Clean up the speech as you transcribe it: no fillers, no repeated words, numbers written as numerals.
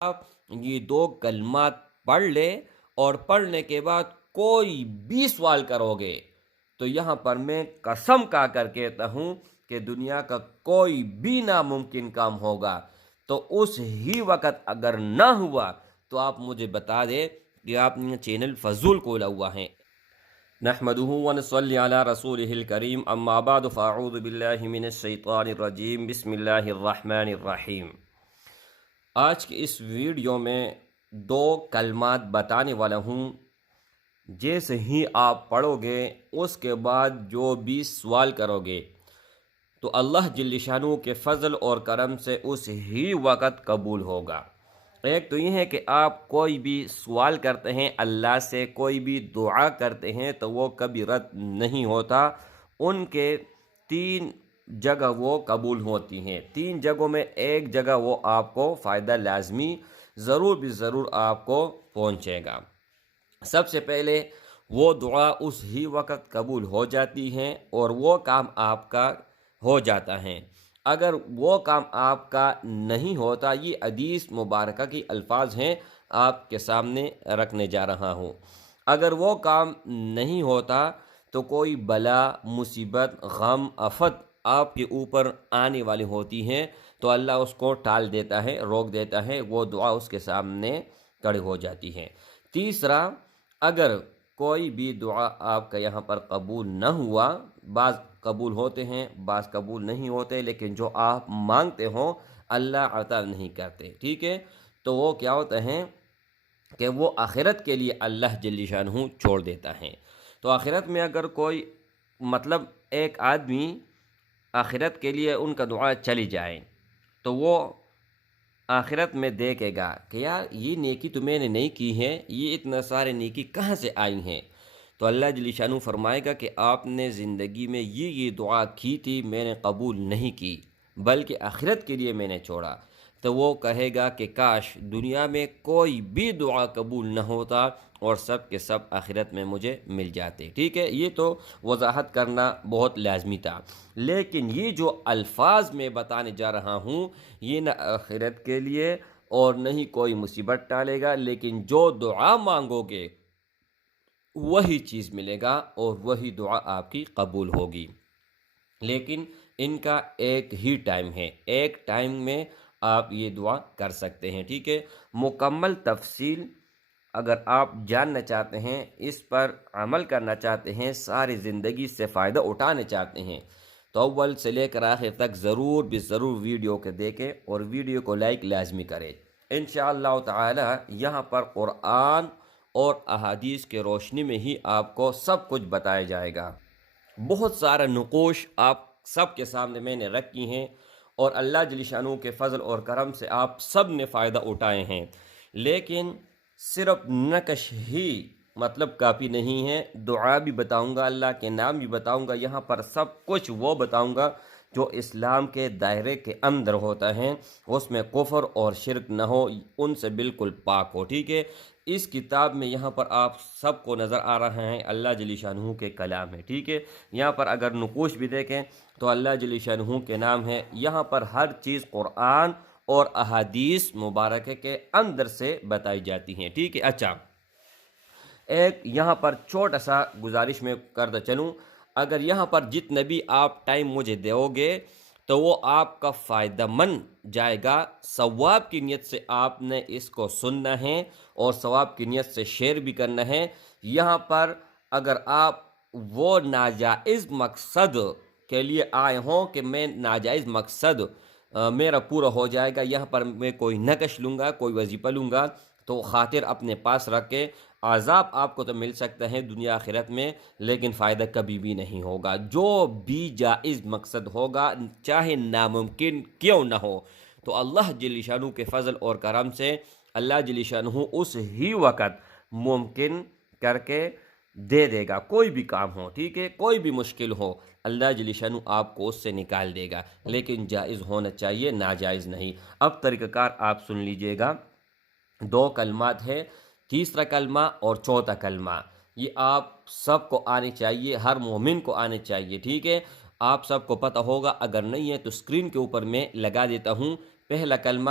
آپ یہ دو کلمات پڑھ لے اور پڑھنے کے بعد کوئی بھی سوال کرو گے تو یہاں پر میں قسم کھا کر کہتا ہوں کہ دنیا کا کوئی بھی ناممکن کام ہوگا تو اس ہی وقت اگر نہ ہوا تو آپ مجھے بتا دیں کہ آپ نے چینل فضول کھولا ہوا ہے۔ نحمده ونصلي على رسوله الكريم اما بعد فاعوذ بالله من الشیطان الرجیم بسم اللہ الرحمن الرحیم۔ آج کی اس ویڈیو میں دو کلمات بتانے والا ہوں، جیسے ہی آپ پڑھو گے اس کے بعد جو بھی سوال کرو گے تو اللہ جل شانہ کے فضل اور کرم سے اس ہی وقت قبول ہوگا۔ ایک تو یہ ہے کہ آپ کوئی بھی سوال کرتے ہیں اللہ سے، کوئی بھی دعا کرتے ہیں تو وہ کبھی رد نہیں ہوتا، ان کے 3 جگہ وہ قبول ہوتی ہیں۔ 3 جگہوں میں ایک جگہ وہ آپ کو فائدہ لازمی ضرور بھی ضرور آپ کو پہنچے گا۔ سب سے پہلے وہ دعا اس ہی وقت قبول ہو جاتی ہے اور وہ کام آپ کا ہو جاتا ہے۔ اگر وہ کام آپ کا نہیں ہوتا، یہ حدیث مبارکہ کی الفاظ ہیں، آپ کے سامنے رکھنے جا رہا ہوں۔ اگر وہ کام نہیں ہوتا تو کوئی بلا، مصیبت، غم، آفت آپ کے اوپر آنے والی ہوتی ہیں تو اللہ اس کو ٹال دیتا ہے، روک دیتا ہے، وہ دعا اس کے سامنے کھڑی ہو جاتی ہے۔ تیسرا، اگر کوئی بھی دعا آپ کا یہاں پر قبول نہ ہوا، بعض قبول ہوتے ہیں بعض قبول نہیں ہوتے، لیکن جو آپ مانگتے ہو اللہ عطا نہیں کرتے، ٹھیک ہے، تو وہ کیا ہوتا ہے کہ وہ آخرت کے لیے اللہ جل شانہ چھوڑ دیتا ہے۔ تو آخرت میں اگر کوئی مطلب ایک آدمی آخرت کے لیے ان کا دعا چلی جائے تو وہ آخرت میں دیکھے گا کہ یار یہ نیکی تو میں نے نہیں کی ہے، یہ اتنا سارے نیکی کہاں سے آئی ہیں؟ تو اللہ جل شانہ فرمائے گا کہ آپ نے زندگی میں یہ دعا کی تھی، میں نے قبول نہیں کی بلکہ آخرت کے لیے میں نے چھوڑا۔ تو وہ کہے گا کہ کاش دنیا میں کوئی بھی دعا قبول نہ ہوتا اور سب کے سب آخرت میں مجھے مل جاتے، ٹھیک ہے۔ یہ تو وضاحت کرنا بہت لازمی تھا، لیکن یہ جو الفاظ میں بتانے جا رہا ہوں یہ نہ آخرت کے لیے اور نہ ہی کوئی مصیبت ٹالے گا، لیکن جو دعا مانگو گے وہی چیز ملے گا اور وہی دعا آپ کی قبول ہوگی۔ لیکن ان کا ایک ہی ٹائم ہے، ایک ٹائم میں آپ یہ دعا کر سکتے ہیں، ٹھیک ہے۔ مکمل تفصیل اگر آپ جاننا چاہتے ہیں، اس پر عمل کرنا چاہتے ہیں، ساری زندگی سے فائدہ اٹھانا چاہتے ہیں تو اول سے لے کر آخر تک ضرور بھی ضرور ویڈیو کو دیکھیں اور ویڈیو کو لائک لازمی کریں۔ انشاءاللہ تعالی یہاں پر قرآن اور احادیث کے روشنی میں ہی آپ کو سب کچھ بتایا جائے گا۔ بہت سارا نقوش آپ سب کے سامنے میں نے رکھی ہیں اور اللہ جل شانہ کے فضل اور کرم سے آپ سب نے فائدہ اٹھائے ہیں، لیکن صرف نقش ہی مطلب کافی نہیں ہے۔ دعا بھی بتاؤں گا، اللہ کے نام بھی بتاؤں گا، یہاں پر سب کچھ وہ بتاؤں گا جو اسلام کے دائرے کے اندر ہوتا ہے، اس میں کفر اور شرک نہ ہو، ان سے بالکل پاک ہو، ٹھیک ہے۔ اس کتاب میں یہاں پر آپ سب کو نظر آ رہا ہے اللہ جل شانہ کے کلام ہے، ٹھیک ہے۔ یہاں پر اگر نقوش بھی دیکھیں تو اللہ جل شانہ کے نام ہے، یہاں پر ہر چیز قرآن اور احادیث مبارکہ کے اندر سے بتائی جاتی ہیں، ٹھیک ہے۔ اچھا، ایک یہاں پر چھوٹا سا گزارش میں کرتا چلوں، اگر یہاں پر جتنے بھی آپ ٹائم مجھے دو گے تو وہ آپ کا فائدہ مند جائے گا۔ ثواب کی نیت سے آپ نے اس کو سننا ہے اور ثواب کی نیت سے شیئر بھی کرنا ہے۔ یہاں پر اگر آپ وہ ناجائز مقصد کے لیے آئے ہوں کہ میں ناجائز مقصد میرا پورا ہو جائے گا، یہاں پر میں کوئی نقش لوں گا، کوئی وظیفہ لوں گا، تو خاطر اپنے پاس رکھ کے عذاب آپ کو تو مل سکتا ہے دنیا آخرت میں، لیکن فائدہ کبھی بھی نہیں ہوگا۔ جو بھی جائز مقصد ہوگا چاہے ناممکن کیوں نہ ہو تو اللہ جل شانہ کے فضل اور کرم سے اللہ جل شانہ اس ہی وقت ممکن کر کے دے دے گا، کوئی بھی کام ہو، ٹھیک ہے، کوئی بھی مشکل ہو اللہ جل شانہ آپ کو اس سے نکال دے گا، لیکن جائز ہونا چاہیے، ناجائز نہیں۔ اب طریقہ کار آپ سن لیجئے گا، 2 کلمات ہے، تیسرا کلمہ اور چوتھا کلمہ، یہ آپ سب کو آنے چاہیے، ہر مومن کو آنے چاہیے، ٹھیک ہے۔ آپ سب کو پتہ ہوگا، اگر نہیں ہے تو اسکرین کے اوپر میں لگا دیتا ہوں۔ پہلا کلمہ